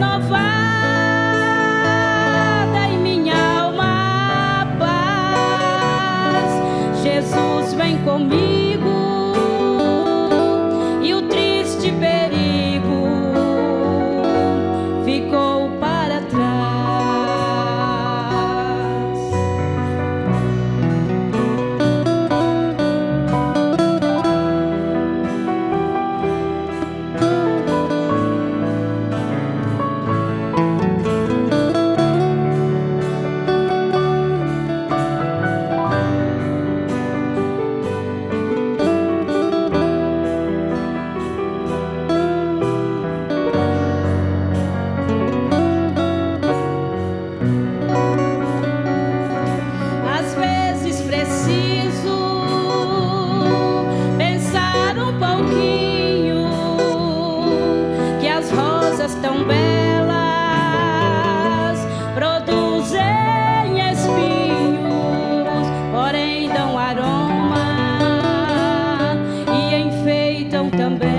renovada em minha alma a paz. Jesus vem comigo e o triste perigo ficou para trás. Às vezes preciso pensar um pouquinho que as rosas tão belas produzem espinhos, porém dão aroma e enfeitam também.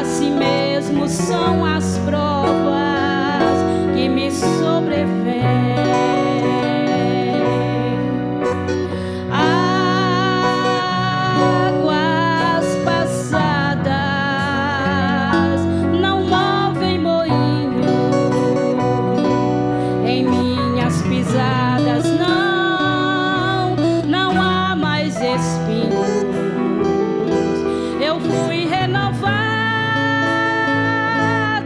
Assim mesmo são as provas que me sobrevêm. Águas passadas não movem moinho, em minhas pisadas não há mais espinhos. Eu fui renovada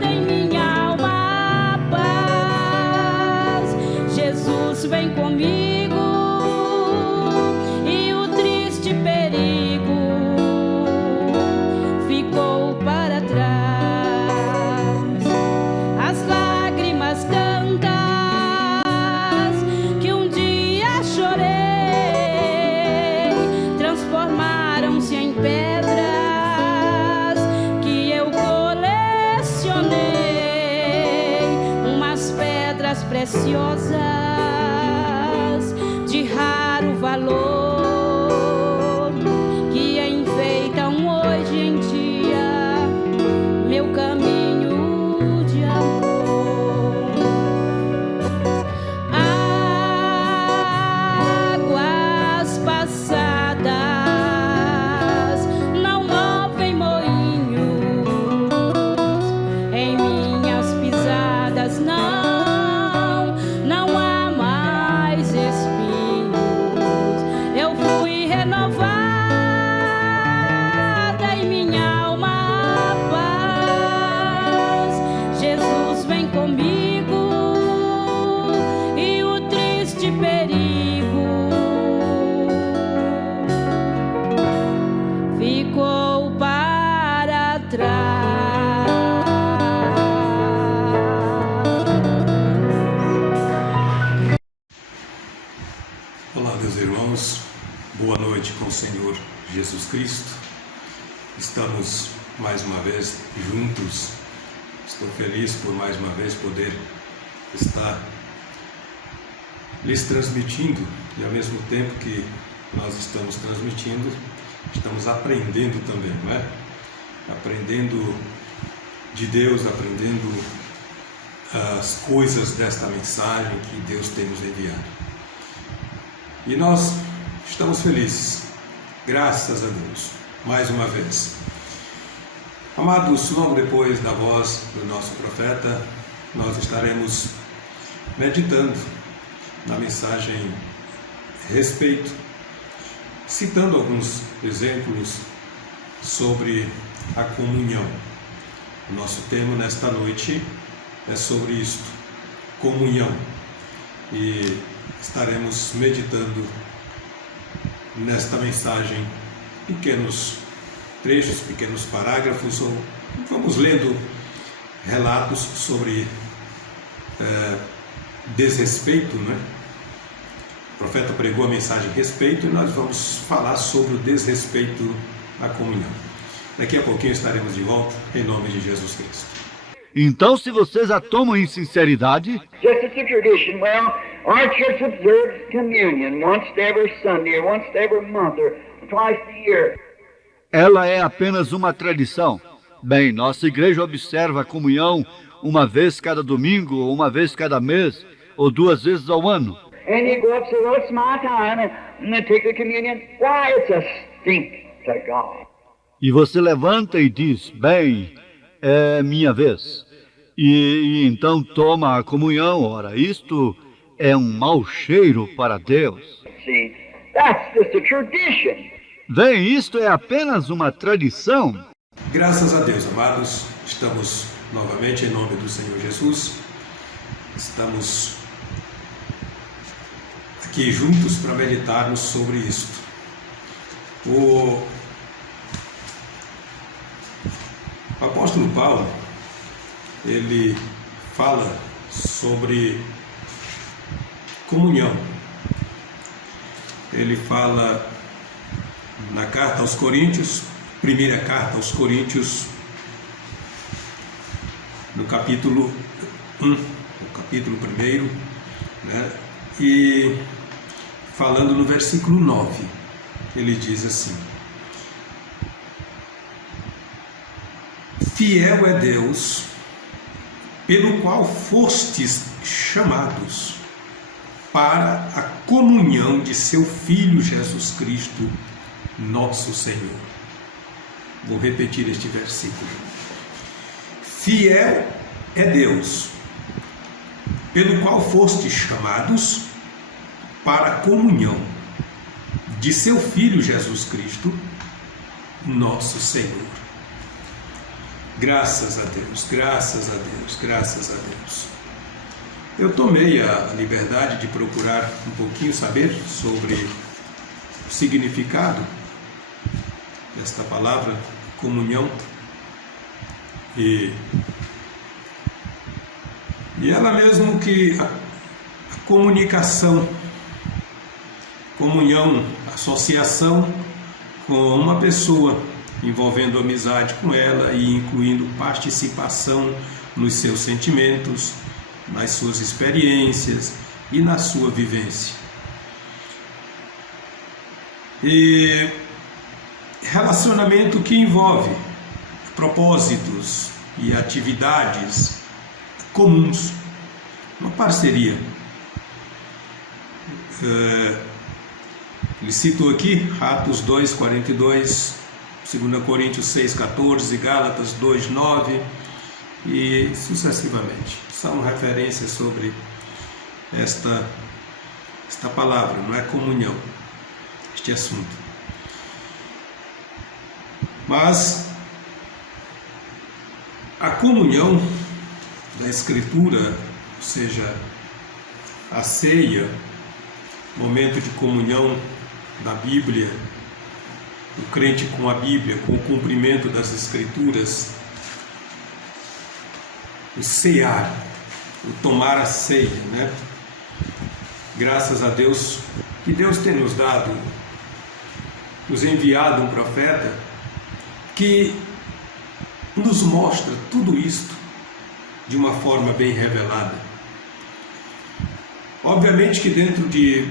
em minha alma a paz. Jesus vem comigo e o triste perigo ficou para trás. As lágrimas tantas que um dia chorei transformaram-se em pedras que eu colecionei, umas pedras preciosas de raro valor que enfeitam hoje em dia meu caminho de amor. Águas passadas não movem moinhos, em minhas pisadas não há mais espinhos. Eu fui renovada em minha alma a paz. Jesus vem comigo e o triste perigo ficou para trás. Olá, meus irmãos, boa noite com o Senhor Jesus Cristo. Estamos mais uma vez juntos. Estou feliz por mais uma vez poder estar lhes transmitindo e ao mesmo tempo que nós estamos transmitindo, estamos aprendendo também, não é? Aprendendo de Deus, aprendendo as coisas desta mensagem que Deus tem nos enviado. E nós estamos felizes, graças a Deus, mais uma vez. Amados, logo depois da voz do nosso profeta, nós estaremos meditando na mensagem respeito, citando alguns exemplos sobre a comunhão. O nosso tema nesta noite é sobre isto, comunhão. E estaremos meditando nesta mensagem pequenos trechos, pequenos parágrafos, ou vamos lendo relatos sobre desrespeito, né? O profeta pregou a mensagem respeito e nós vamos falar sobre o desrespeito à comunhão. Daqui a pouquinho estaremos de volta, em nome de Jesus Cristo. Então, se vocês a tomam em sinceridade, Just as a tradition, well, our church observes communion once every Sunday, once every month, or twice a year. ela é apenas uma tradição. Bem, nossa igreja observa a comunhão uma vez cada domingo, ou uma vez cada mês, ou 2 vezes ao ano. And you go up and say, well, it's my time, and then take the communion. Why, it's a stink to God. E você levanta e diz, bem, é minha vez. E então toma a comunhão. Ora, isto é um mau cheiro para Deus. See, that's just a tradition. Bem, isto é apenas uma tradição. Graças a Deus, amados, estamos novamente em nome do Senhor Jesus. Estamos aqui juntos para meditarmos sobre isto. O apóstolo Paulo, ele fala sobre comunhão. Ele fala na carta aos Coríntios, primeira carta aos Coríntios, no capítulo 1, no capítulo 1, né? E falando no versículo 9, ele diz assim: fiel é Deus, pelo qual fostes chamados para a comunhão de seu Filho Jesus Cristo, nosso Senhor. Vou repetir este versículo. Fiel é Deus, pelo qual fostes chamados para a comunhão de seu Filho Jesus Cristo, nosso Senhor. Graças a Deus, graças a Deus, graças a Deus. Eu tomei a liberdade de procurar um pouquinho saber sobre o significado desta palavra comunhão e ela mesmo que a comunicação, comunhão, associação com uma pessoa, envolvendo amizade com ela e incluindo participação nos seus sentimentos, nas suas experiências e na sua vivência. E relacionamento que envolve propósitos e atividades comuns, uma parceria. Ele citou aqui Atos 2:42, 2 Coríntios 6:14, Gálatas 2:9 e sucessivamente. São referências sobre esta palavra, não é comunhão, este assunto. Mas a comunhão da Escritura, ou seja, a ceia, momento de comunhão da Bíblia, o crente com a Bíblia, com o cumprimento das Escrituras, o cear, o tomar a ceia, né? Graças a Deus, que Deus tem nos enviado um profeta que nos mostra tudo isto de uma forma bem revelada. Obviamente que dentro de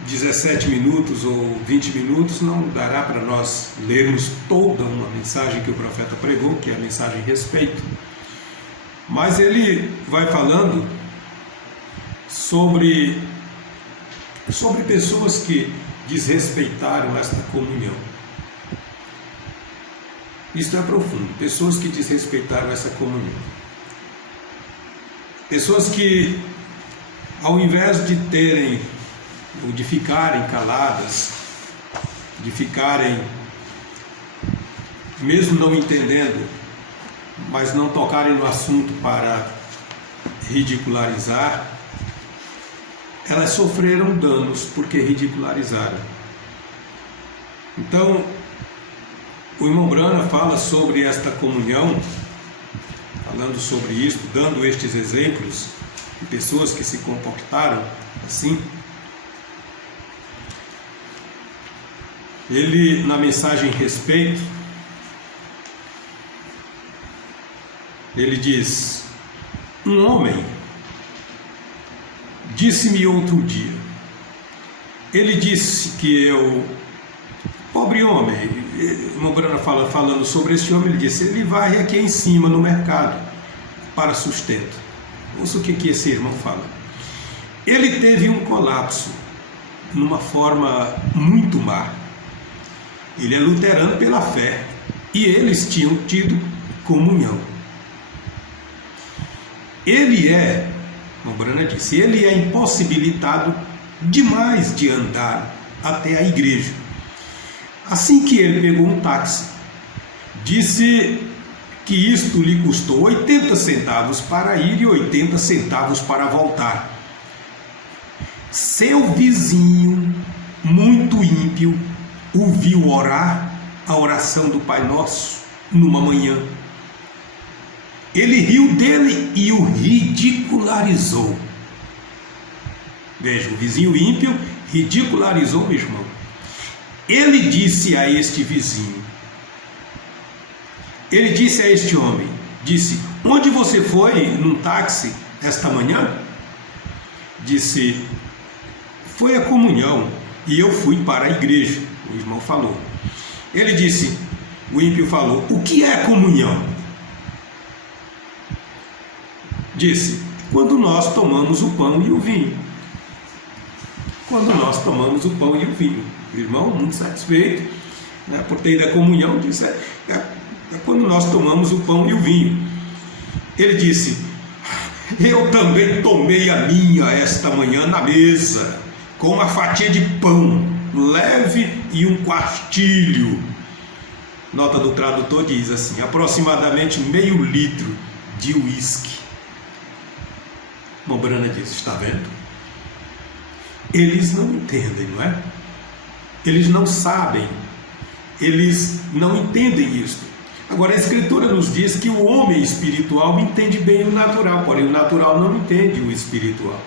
17 minutos ou 20 minutos não dará para nós lermos toda uma mensagem que o profeta pregou, que é a mensagem respeito. Mas ele vai falando sobre pessoas que desrespeitaram esta comunhão. Isto é profundo. Pessoas que desrespeitaram essa comunhão. Pessoas que, ao invés de terem, ou de ficarem caladas, de ficarem, mesmo não entendendo, mas não tocarem no assunto para ridicularizar, elas sofreram danos porque ridicularizaram. Então, o irmão Brana fala sobre esta comunhão, falando sobre isso, dando estes exemplos de pessoas que se comportaram assim. Ele, na mensagem respeito, ele diz: um homem disse-me outro dia, ele disse que eu, pobre homem, irmão Brana falando sobre esse homem, ele disse, ele vai aqui em cima no mercado para sustento. Ouça o que esse irmão fala. Ele teve um colapso numa forma muito má. Ele é luterano pela fé e eles tinham tido comunhão. Irmão Brana disse, ele é impossibilitado demais de andar até a igreja. Assim que ele pegou um táxi, disse que isto lhe custou 80 centavos para ir e 80 centavos para voltar. Seu vizinho, muito ímpio, o viu orar a oração do Pai Nosso numa manhã. Ele riu dele e o ridicularizou. Veja, o vizinho ímpio ridicularizou o irmão. Ele disse a este vizinho, ele disse a este homem, disse, onde você foi num táxi esta manhã? Disse, foi a comunhão e eu fui para a igreja. O irmão falou. Ele disse, o ímpio falou, o que é comunhão? Disse, quando nós tomamos o pão e o vinho. Quando nós tomamos o pão e o vinho. O irmão, muito satisfeito, né, por ter ido à comunhão, disse, é quando nós tomamos o pão e o vinho. Ele disse, eu também tomei a minha esta manhã na mesa, com uma fatia de pão leve e um quartilho. Nota do tradutor diz assim, aproximadamente meio litro de uísque. Brana diz, está vendo? Eles não entendem, não é? Eles não sabem, eles não entendem isso. Agora a Escritura nos diz que o homem espiritual entende bem o natural, porém o natural não entende o espiritual.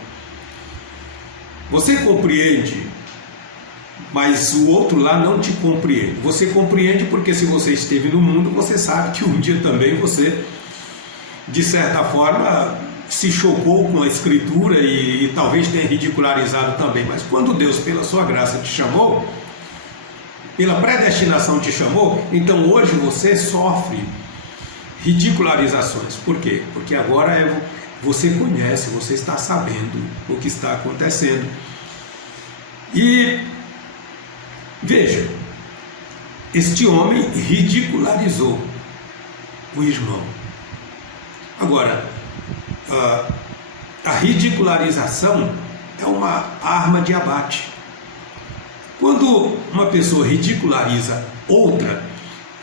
Você compreende, mas o outro lá não te compreende. Você compreende porque se você esteve no mundo, você sabe que um dia também você, de certa forma, se chocou com a Escritura e talvez tenha ridicularizado também. Mas quando Deus, pela sua graça, te chamou, pela predestinação te chamou, então hoje você sofre ridicularizações. Por quê? Porque agora você conhece, você está sabendo o que está acontecendo. E veja, este homem ridicularizou o irmão. Agora, a ridicularização é uma arma de abate. Quando uma pessoa ridiculariza outra,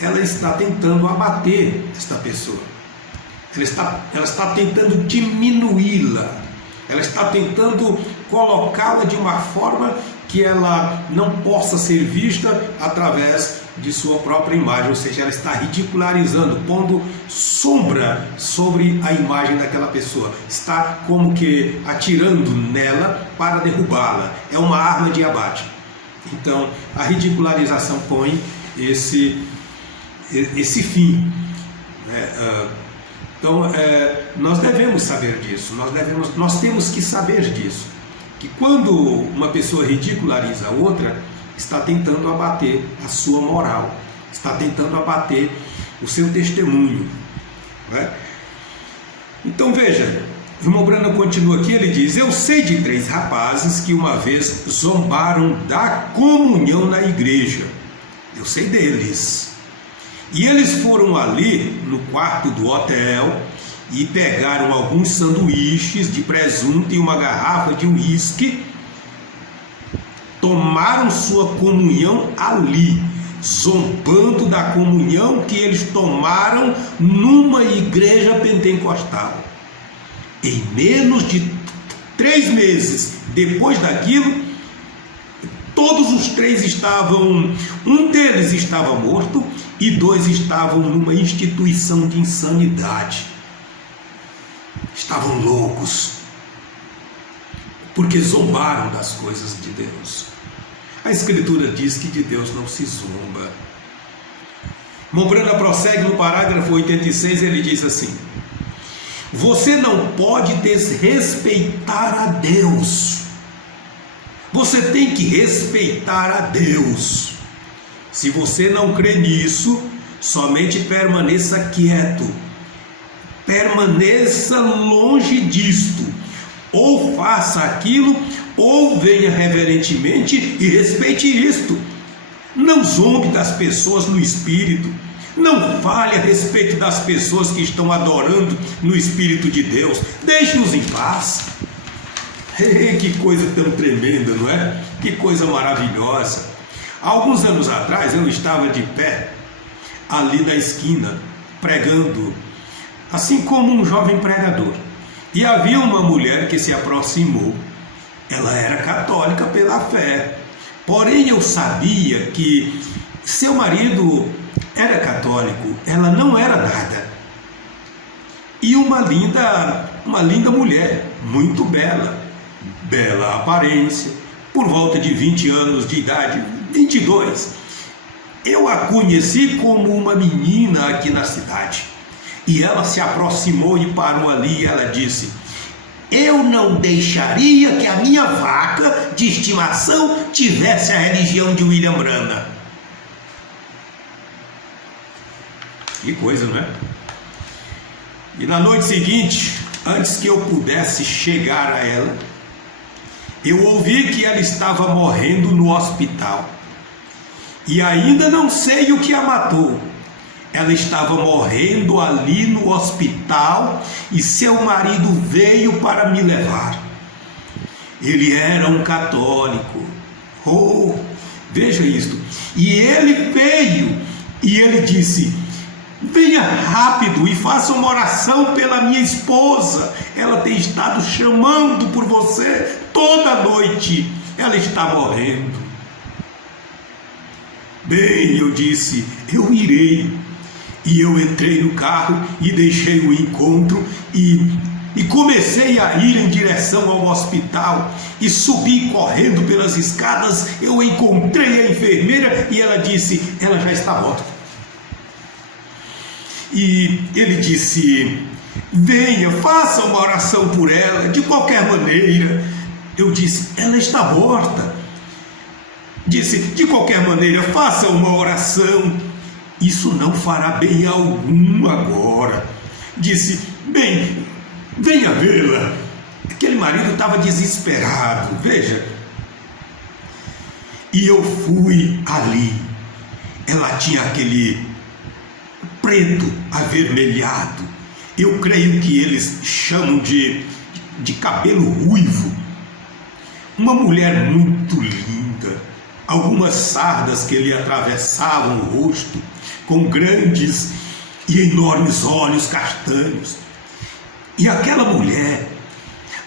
ela está tentando abater esta pessoa. Ela está tentando diminuí-la. Ela está tentando colocá-la de uma forma que ela não possa ser vista através de sua própria imagem, ou seja, ela está ridicularizando, pondo sombra sobre a imagem daquela pessoa, está como que atirando nela para derrubá-la, é uma arma de abate. Então a ridicularização põe esse fim, né? Então nós devemos saber disso, nós temos que saber disso, que quando uma pessoa ridiculariza a outra, está tentando abater a sua moral, está tentando abater o seu testemunho, né? Então veja, o irmão Brana continua aqui, ele diz, eu sei de 3 rapazes que uma vez zombaram da comunhão na igreja, eu sei deles, e eles foram ali no quarto do hotel e pegaram alguns sanduíches de presunto e uma garrafa de uísque, tomaram sua comunhão ali, zombando da comunhão que eles tomaram numa igreja pentecostal. Em menos de 3 meses depois daquilo, todos os 3 estavam, um deles estava morto e 2 estavam numa instituição de insanidade. Estavam loucos, porque zombaram das coisas de Deus. A Escritura diz que de Deus não se zomba. Irmão Brana prossegue no parágrafo 86, ele diz assim, você não pode desrespeitar a Deus, você tem que respeitar a Deus. Se você não crê nisso, somente permaneça quieto. Permaneça longe disto. Ou faça aquilo, ou venha reverentemente e respeite isto. Não zombe das pessoas no espírito. Não fale a respeito das pessoas que estão adorando no Espírito de Deus. Deixe-nos em paz. Que coisa tão tremenda, não é? Que coisa maravilhosa. Há alguns anos atrás eu estava de pé ali na esquina pregando, assim como um jovem pregador. E havia uma mulher que se aproximou. Ela era católica pela fé. Porém eu sabia que seu marido era católico, ela não era nada. E uma linda mulher, muito bela, bela aparência, por volta de 20 anos de idade, 22. Eu a conheci como uma menina aqui na cidade. E ela se aproximou e parou ali e ela disse: eu não deixaria que a minha vaca de estimação tivesse a religião de William Branham. Que coisa, não é? E na noite seguinte, antes que eu pudesse chegar a ela, eu ouvi que ela estava morrendo no hospital. E ainda não sei o que a matou. Ela estava morrendo ali no hospital e seu marido veio para me levar. Ele era um católico. Oh, veja isto. E ele veio e ele disse: venha rápido e faça uma oração pela minha esposa. Ela tem estado chamando por você toda noite. Ela está morrendo. Bem, eu disse: eu irei. E eu entrei no carro e deixei o encontro e comecei a ir em direção ao hospital. E subi correndo pelas escadas. Eu encontrei a enfermeira e ela disse: ela já está morta. E ele disse: venha, faça uma oração por ela, de qualquer maneira. Eu disse: ela está morta. Disse: de qualquer maneira, faça uma oração. Isso não fará bem algum agora. Disse: bem, venha vê-la. Aquele marido estava desesperado, veja. E eu fui ali. Ela tinha aquele preto avermelhado. Eu creio que eles chamam de cabelo ruivo. Uma mulher muito linda. Algumas sardas que lhe atravessavam o rosto, com grandes e enormes olhos castanhos. E aquela mulher,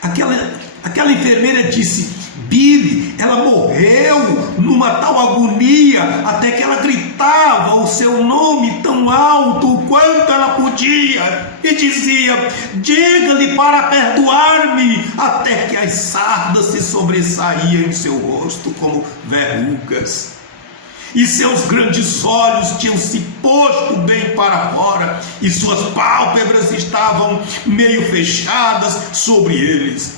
aquela enfermeira disse: Billy, ela morreu numa tal agonia, até que ela gritava o seu nome tão alto quanto ela podia, e dizia: diga-lhe para perdoar-me, até que as sardas se sobressaíam em seu rosto como verrugas. E seus grandes olhos tinham se posto bem para fora, e suas pálpebras estavam meio fechadas sobre eles.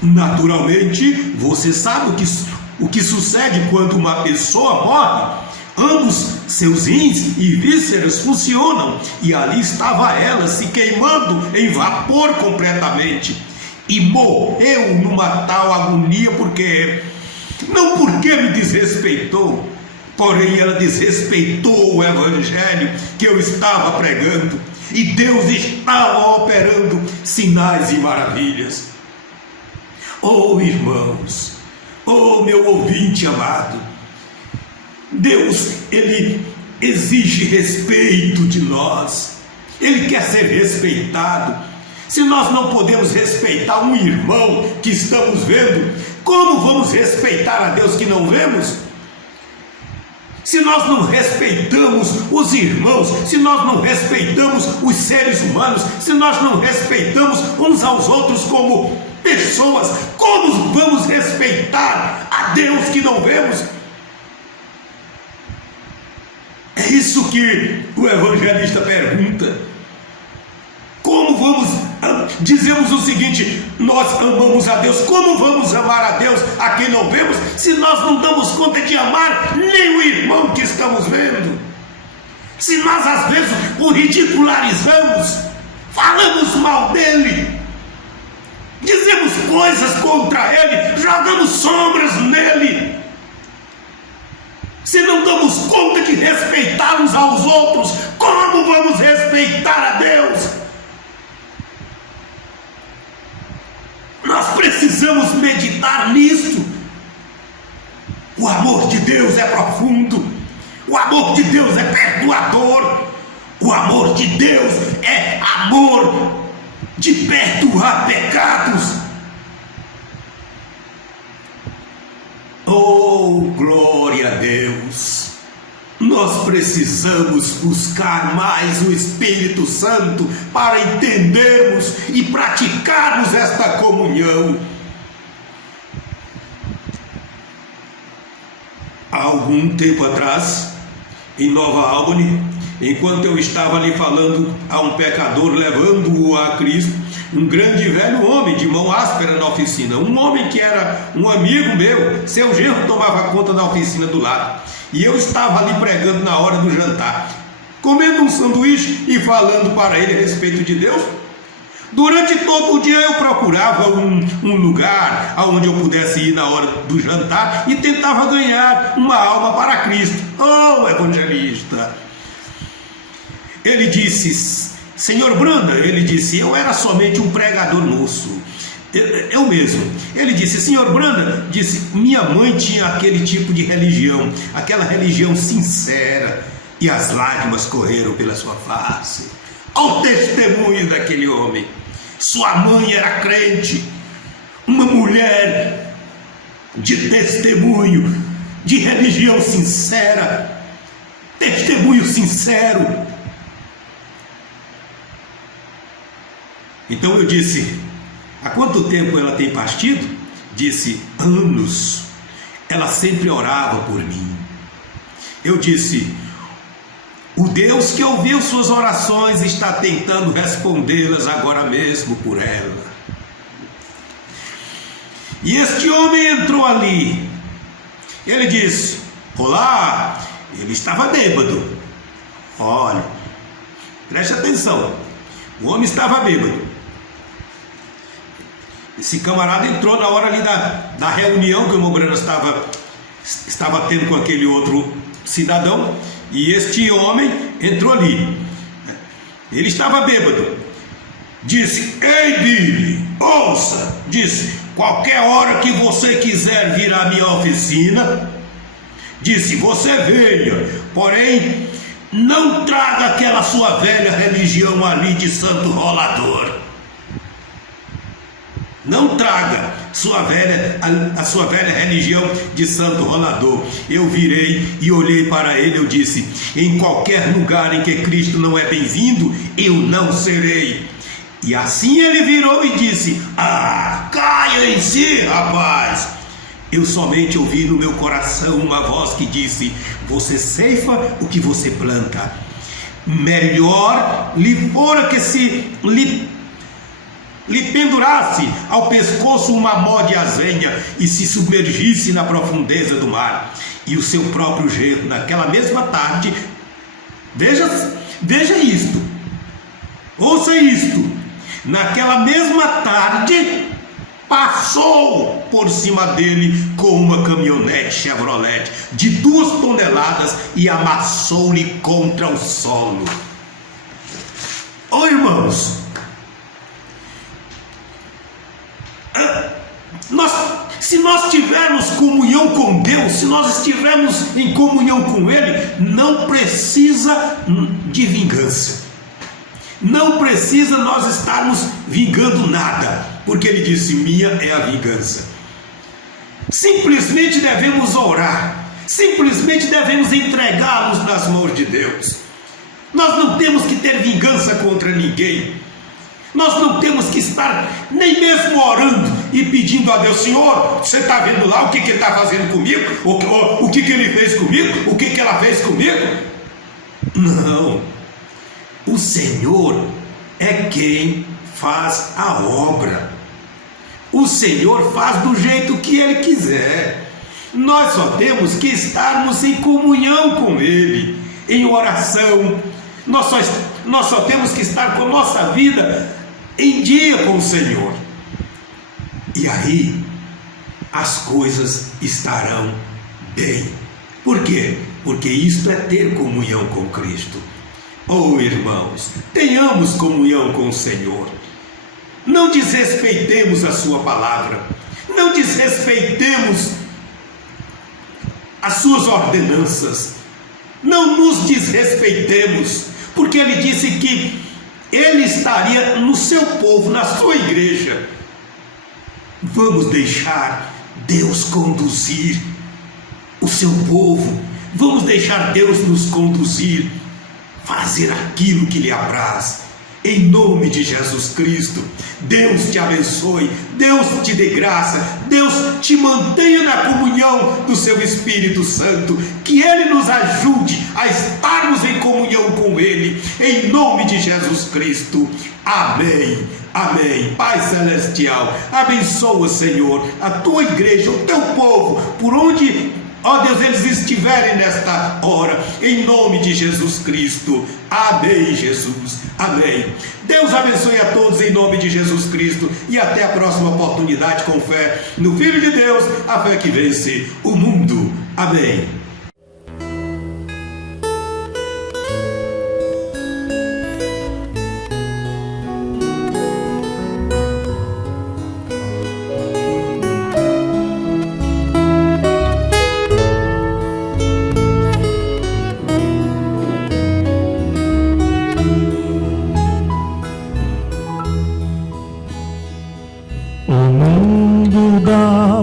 Naturalmente, você sabe o que sucede quando uma pessoa morre. Ambos seus rins e vísceras funcionam, e ali estava ela se queimando em vapor completamente. E morreu numa tal agonia não porque me desrespeitou, porém ela desrespeitou o evangelho que eu estava pregando, e Deus estava operando sinais e maravilhas. Oh irmãos, oh meu ouvinte amado, Deus, Ele exige respeito de nós, Ele quer ser respeitado. Se nós não podemos respeitar um irmão que estamos vendo, como vamos respeitar a Deus que não vemos? Se nós não respeitamos os irmãos, se nós não respeitamos os seres humanos, se nós não respeitamos uns aos outros como pessoas, como vamos respeitar a Deus que não vemos? É isso que o evangelista pergunta. Como vamos dizemos o seguinte: nós amamos a Deus. Como vamos amar a Deus a quem não vemos, se nós não damos conta de amar nem o irmão que estamos vendo? Se nós às vezes o ridicularizamos, falamos mal dele, dizemos coisas contra ele, jogamos sombras nele, se não damos conta de respeitar uns aos outros, como vamos respeitar a Deus? Nós precisamos meditar nisto. O amor de Deus é profundo, o amor de Deus é perdoador, o amor de Deus é amor de perdoar pecados. Oh, glória a Deus! Nós precisamos buscar mais o Espírito Santo para entendermos e praticarmos esta comunhão. Há algum tempo atrás, em Nova Albany, enquanto eu estava ali falando a um pecador, levando-o a Cristo, um grande velho homem de mão áspera na oficina, um homem que era um amigo meu, seu genro tomava conta da oficina do lado, e eu estava ali pregando na hora do jantar, comendo um sanduíche e falando para ele a respeito de Deus. Durante todo o dia eu procurava um lugar onde eu pudesse ir na hora do jantar e tentava ganhar uma alma para Cristo. Oh, evangelista! Ele disse: Senhor Branda, ele disse, eu era somente um pregador moço, eu mesmo. Ele disse: Senhor Branda, disse, minha mãe tinha aquele tipo de religião, aquela religião sincera, e as lágrimas correram pela sua face. Ao testemunho daquele homem, sua mãe era crente, uma mulher de testemunho, de religião sincera, testemunho sincero. Então eu disse: há quanto tempo ela tem partido? Disse: anos. Ela sempre orava por mim. Eu disse: o Deus que ouviu suas orações está tentando respondê-las agora mesmo por ela. E este homem entrou ali. Ele disse: olá. Ele estava bêbado. Olha, preste atenção. O homem estava bêbado. Esse camarada entrou na hora ali da reunião que o irmão Brana estava tendo com aquele outro cidadão, e este homem entrou ali. Ele estava bêbado. Disse: ei, Billy, ouça. Disse: qualquer hora que você quiser vir à minha oficina, disse, você venha, porém não traga aquela sua velha religião ali de santo rolador. Não traga a sua velha religião de santo rolador. Eu virei e olhei para ele, eu disse: em qualquer lugar em que Cristo não é bem-vindo, eu não serei. E assim ele virou e disse: ah, caia em si, rapaz. Eu somente ouvi no meu coração uma voz que disse: você ceifa o que você planta. Melhor lhe fora que se lhe pendurasse ao pescoço uma mó de azenha e se submergisse na profundeza do mar. E o seu próprio genro, naquela mesma tarde, veja isto, ouça isto, naquela mesma tarde, passou por cima dele com uma caminhonete Chevrolet de 2 toneladas e amassou-lhe contra o solo. Oh, irmãos, se nós tivermos comunhão com Deus, se nós estivermos em comunhão com Ele, não precisa de vingança, não precisa nós estarmos vingando nada, porque Ele disse: minha é a vingança. Simplesmente devemos orar, simplesmente devemos entregá-los nas mãos de Deus. Nós não temos que ter vingança contra ninguém. Nós não temos que estar nem mesmo orando e pedindo a Deus: Senhor, você está vendo lá o que Ele está fazendo comigo? O que Ele fez comigo? O que ela fez comigo? Não. O Senhor é quem faz a obra. O Senhor faz do jeito que Ele quiser. Nós só temos que estarmos em comunhão com Ele, em oração. Nós só temos que estar com a nossa vida em dia com o Senhor. E aí as coisas estarão bem. Por quê? Porque isto é ter comunhão com Cristo. Oh, irmãos, tenhamos comunhão com o Senhor. Não desrespeitemos a sua palavra. Não desrespeitemos as suas ordenanças. Não nos desrespeitemos, porque Ele disse que Ele estaria no seu povo, na sua igreja. Vamos deixar Deus conduzir o seu povo. Vamos deixar Deus nos conduzir, fazer aquilo que lhe apraz. Em nome de Jesus Cristo, Deus te abençoe, Deus te dê graça, Deus te mantenha na comunhão do seu Espírito Santo, que Ele nos ajude a estarmos em comunhão com Ele, em nome de Jesus Cristo. Amém, amém. Pai Celestial, abençoa, Senhor, a tua igreja, o teu povo, por onde, ó Deus, eles estiverem nesta hora, em nome de Jesus Cristo. Amém, Jesus. Amém. Deus abençoe a todos em nome de Jesus Cristo e até a próxima oportunidade com fé no Filho de Deus, a fé que vence o mundo. Amém.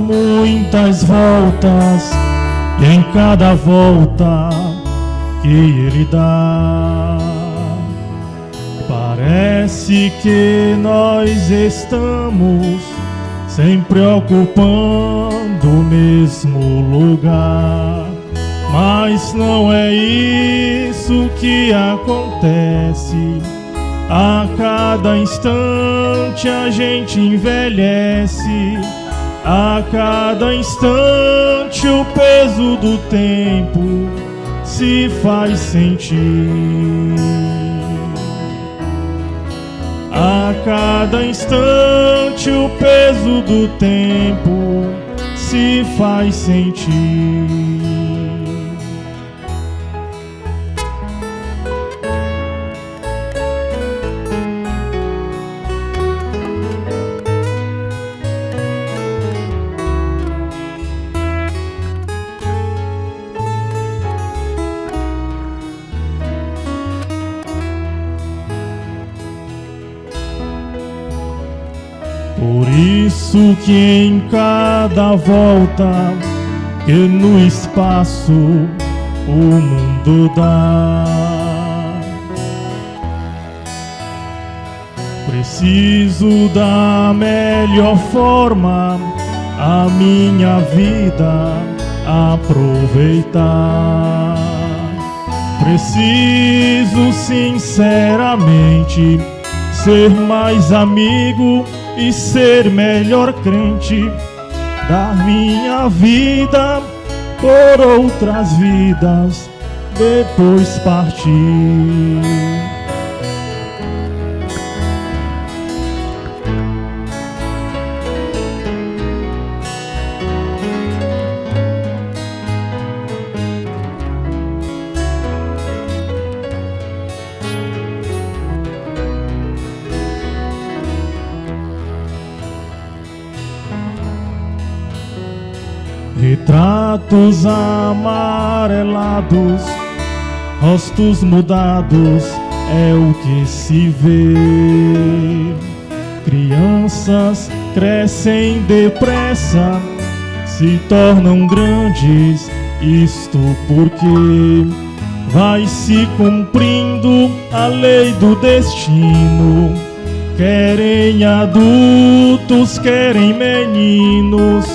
Muitas voltas, e em cada volta que ele dá, parece que nós estamos sempre ocupando o mesmo lugar, mas não é isso que acontece. A cada instante a gente envelhece. A cada instante o peso do tempo se faz sentir. A cada instante o peso do tempo se faz sentir. Por isso que em cada volta que no espaço o mundo dá, preciso da melhor forma a minha vida aproveitar. Preciso sinceramente ser mais amigo e ser melhor crente, dar minha vida por outras vidas, depois partir. Retratos amarelados, rostos mudados, é o que se vê. Crianças crescem depressa, se tornam grandes, isto porque vai se cumprindo a lei do destino. Querem adultos, querem meninos.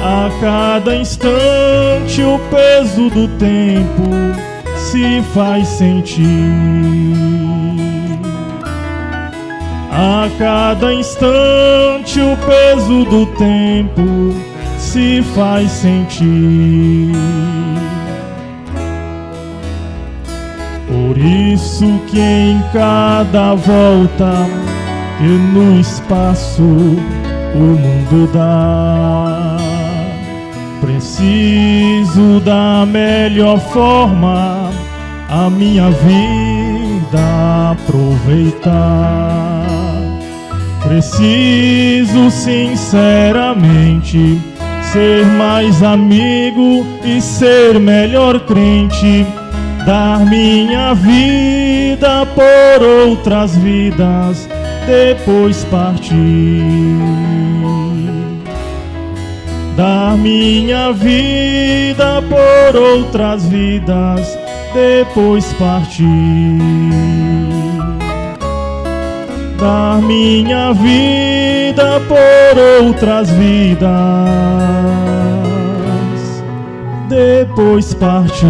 A cada instante o peso do tempo se faz sentir. A cada instante o peso do tempo se faz sentir. Por isso que em cada volta que no espaço o mundo dá, preciso da melhor forma a minha vida aproveitar. Preciso sinceramente ser mais amigo e ser melhor crente, dar minha vida por outras vidas, depois partir. Dar minha vida por outras vidas, depois partir. Dar minha vida por outras vidas, depois partir.